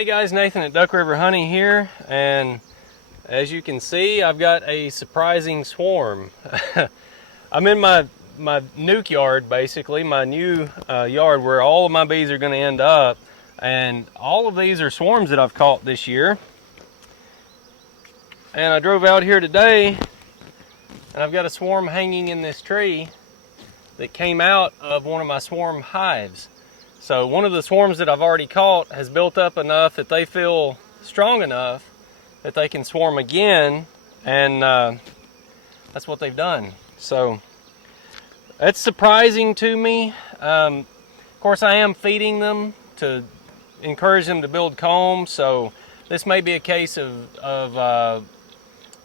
Hey guys, Nathan at Duck River Honey here, and as you can see, I've got a surprising swarm. I'm in my nuke yard, basically, my new yard where all of my bees are going to end up, and all of these are swarms that I've caught this year. And I drove out here today, and I've got a swarm hanging in this tree that came out of one of my swarm hives. So one of the swarms that I've already caught has built up enough that they feel strong enough that they can swarm again, and that's what they've done. So that's surprising to me. Of course, I am feeding them to encourage them to build comb, so this may be a case of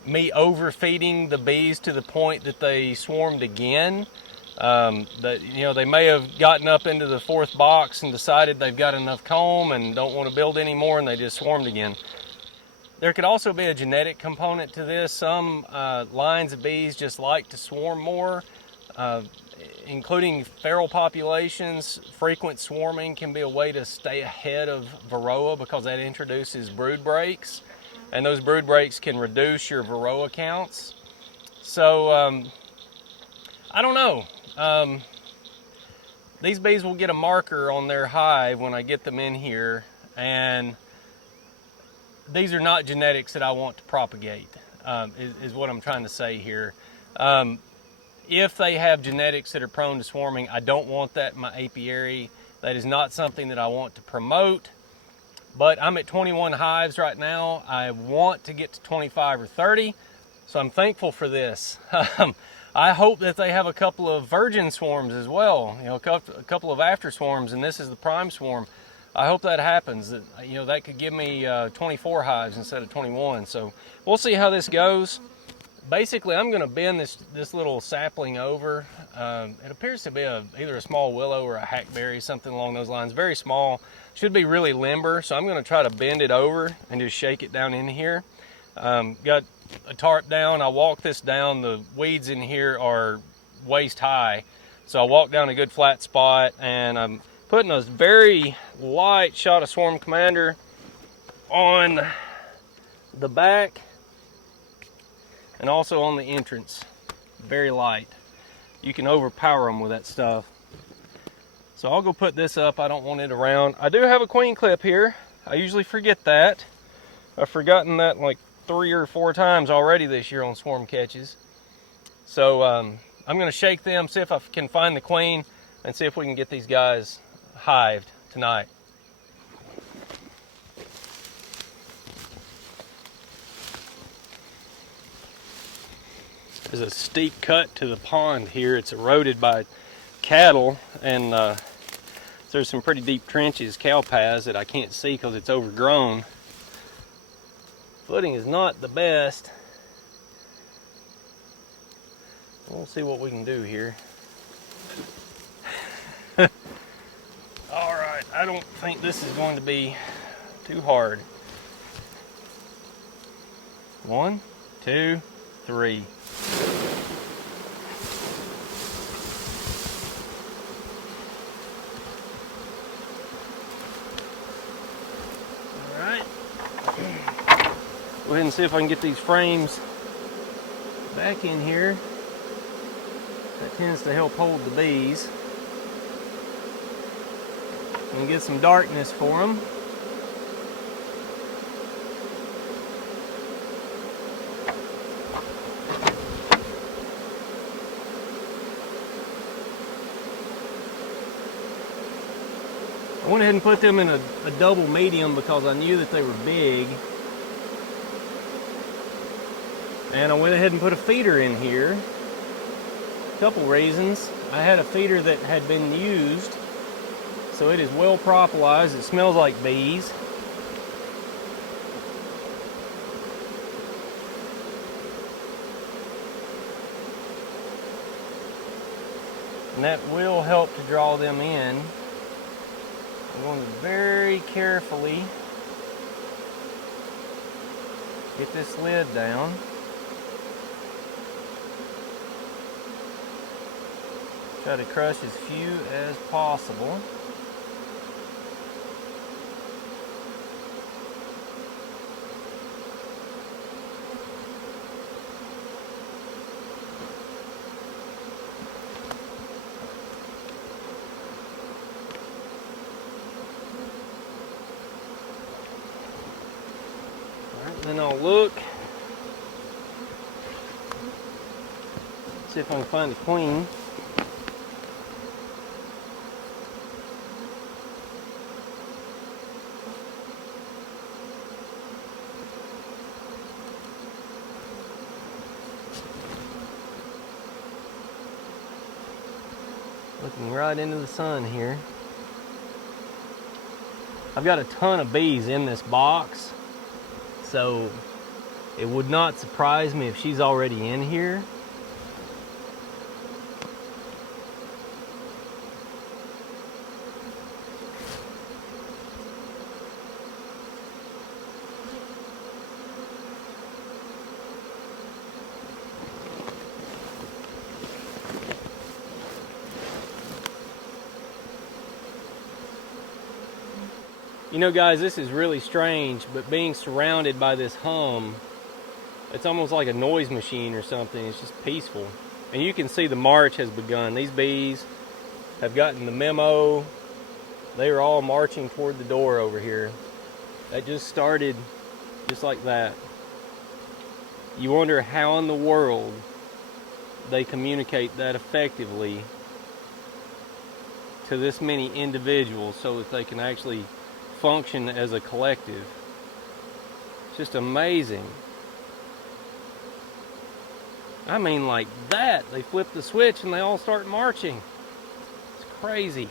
me overfeeding the bees to the point that they swarmed again. They may have gotten up into the fourth box and decided they've got enough comb and don't want to build anymore, and they just swarmed again. There could also be a genetic component to this. Some lines of bees just like to swarm more, including feral populations. Frequent swarming can be a way to stay ahead of Varroa because that introduces brood breaks, and those brood breaks can reduce your Varroa counts. So I don't know. These bees will get a marker on their hive when I get them in here, and these are not genetics that I want to propagate, is what I'm trying to say here. If they have genetics that are prone to swarming, I don't want that in my apiary. That is not something that I want to promote, but I'm at 21 hives right now. I want to get to 25 or 30, so I'm thankful for this. I hope that they have a couple of virgin swarms as well, a couple of after swarms, and this is the prime swarm. I hope that happens. That could give me 24 hives instead of 21. So we'll see how this goes. Basically, I'm going to bend this little sapling over. It appears to be either a small willow or a hackberry, something along those lines. Very small. Should be really limber, so I'm going to try to bend it over and just shake it down in here. Got a tarp down. I walk this down. The weeds in here are waist high, so I walk down a good flat spot, and I'm putting a very light shot of Swarm Commander on the back and also on the entrance. Very light. You can overpower them with that stuff. So I'll go put this up. I don't want it around. I do have a queen clip here. I usually forget that. I've forgotten that like 3 or 4 times already this year on swarm catches. So I'm going to shake them, see if I can find the queen, and see if we can get these guys hived tonight. There's a steep cut to the pond here. It's eroded by cattle, and there's some pretty deep trenches, cow paths that I can't see because it's overgrown. Footing is not the best. We'll see what we can do here. Alright, I don't think this is going to be too hard. 1, 2, 3. Alright. Go ahead and see if I can get these frames back in here. That tends to help hold the bees. And get some darkness for them. I went ahead and put them in a double medium because I knew that they were big. And I went ahead and put a feeder in here. A couple reasons. I had a feeder that had been used, so it is well propolised. It smells like bees. And that will help to draw them in. I'm going to very carefully get this lid down. Try to crush as few as possible. then I'll look. See if I can find the queen. Looking right into the sun here. I've got a ton of bees in this box, so it would not surprise me if she's already in here. You know, guys, this is really strange, but being surrounded by this hum, it's almost like a noise machine or something. It's just peaceful. And you can see the march has begun. These bees have gotten the memo. They are all marching toward the door over here. That just started just like that. You wonder how in the world they communicate that effectively to this many individuals so that they can actually function as a collective. It's just amazing. I mean, like that. They flip the switch and they all start marching. It's crazy.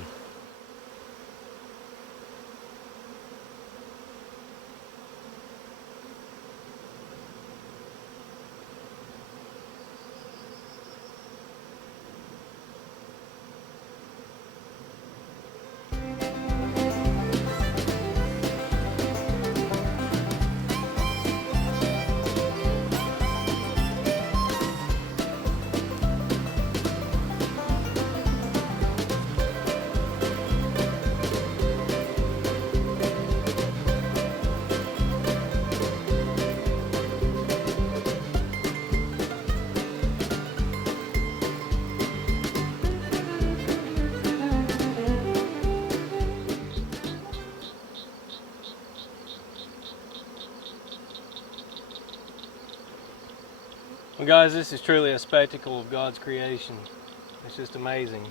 Well, guys, this is truly a spectacle of God's creation. It's just amazing.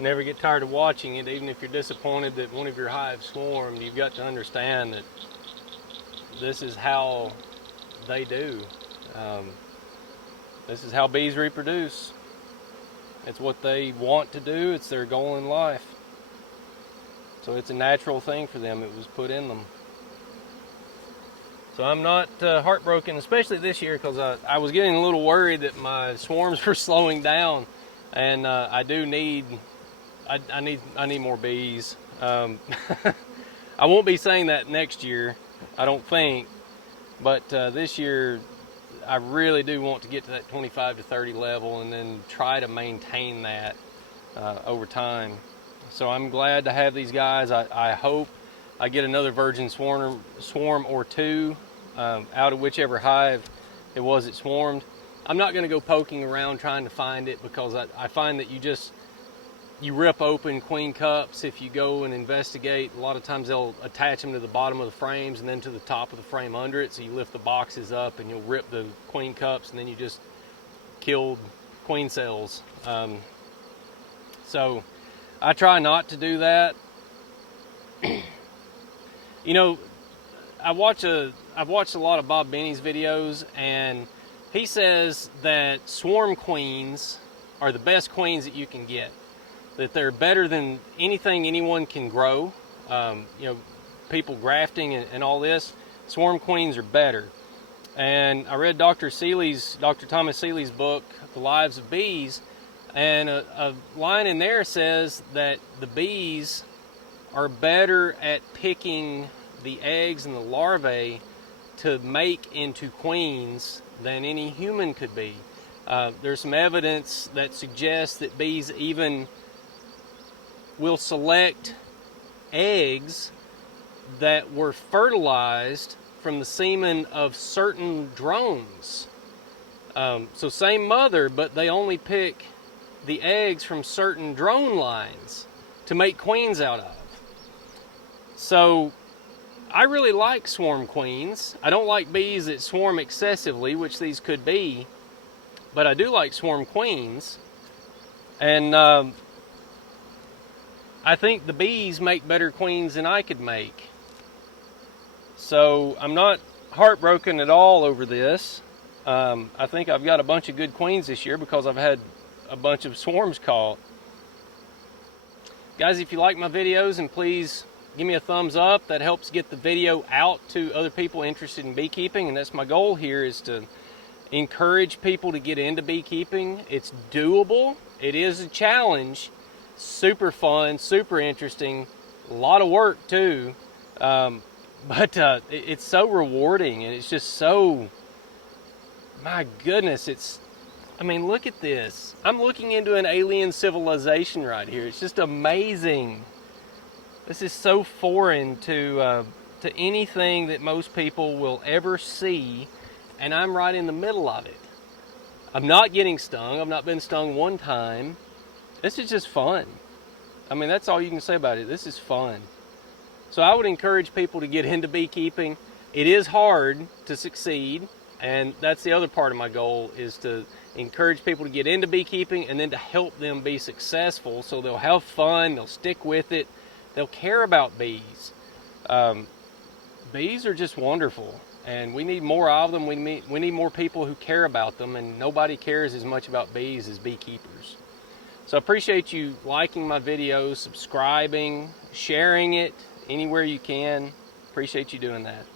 Never get tired of watching it. Even if you're disappointed that one of your hives swarmed, you've got to understand that this is how they do. This is how bees reproduce. It's what they want to do. It's their goal in life. So it's a natural thing for them. It was put in them. So I'm not heartbroken, especially this year, because I was getting a little worried that my swarms were slowing down, and I do need I need more bees. I won't be saying that next year, I don't think, but this year I really do want to get to that 25 to 30 level and then try to maintain that over time. So I'm glad to have these guys. I hope I get another virgin swarm or two out of whichever hive it was that swarmed. I'm not going to go poking around trying to find it, because I find that you rip open queen cups if you go and investigate. A lot of times they'll attach them to the bottom of the frames and then to the top of the frame under it. So you lift the boxes up and you'll rip the queen cups, and then you just killed queen cells. So I try not to do that. You know, I've watched a lot of Bob Benny's videos, and he says that swarm queens are the best queens that you can get. That they're better than anything anyone can grow. You know, people grafting and all this. Swarm queens are better. And I read Dr. Thomas Seeley's book, The Lives of Bees, and a line in there says that the bees are better at picking the eggs and the larvae to make into queens than any human could be. There's some evidence that suggests that bees even will select eggs that were fertilized from the semen of certain drones. So same mother, but they only pick the eggs from certain drone lines to make queens out of. So I really like swarm queens. I don't like bees that swarm excessively, which these could be, but I do like swarm queens. And I think the bees make better queens than I could make. So I'm not heartbroken at all over this. I think I've got a bunch of good queens this year because I've had a bunch of swarms caught. Guys, if you like my videos, and please give me a thumbs up. That helps get the video out to other people interested in beekeeping, and that's my goal here, is to encourage people to get into beekeeping. It's doable. It is a challenge. Super fun, super interesting, a lot of work too. But it's so rewarding, and it's just so, my goodness, I mean, look at this. I'm looking into an alien civilization right here. It's just amazing. This is so foreign to anything that most people will ever see, and I'm right in the middle of it. I'm not getting stung. I've not been stung one time. This is just fun. I mean, that's all you can say about it. This is fun. So I would encourage people to get into beekeeping. It is hard to succeed, and that's the other part of my goal, is to encourage people to get into beekeeping and then to help them be successful so they'll have fun, they'll stick with it, they'll care about bees. Bees are just wonderful, and we need more of them. We need more people who care about them, and nobody cares as much about bees as beekeepers. So I appreciate you liking my videos, subscribing, sharing it anywhere you can. Appreciate you doing that.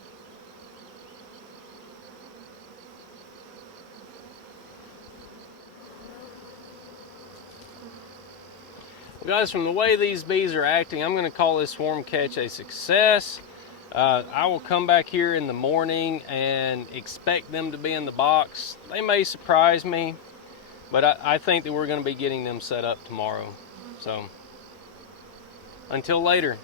Well, guys, from the way these bees are acting, I'm going to call this swarm catch a success. I will come back here in the morning and expect them to be in the box. They may surprise me, but I think that we're going to be getting them set up tomorrow. So, until later.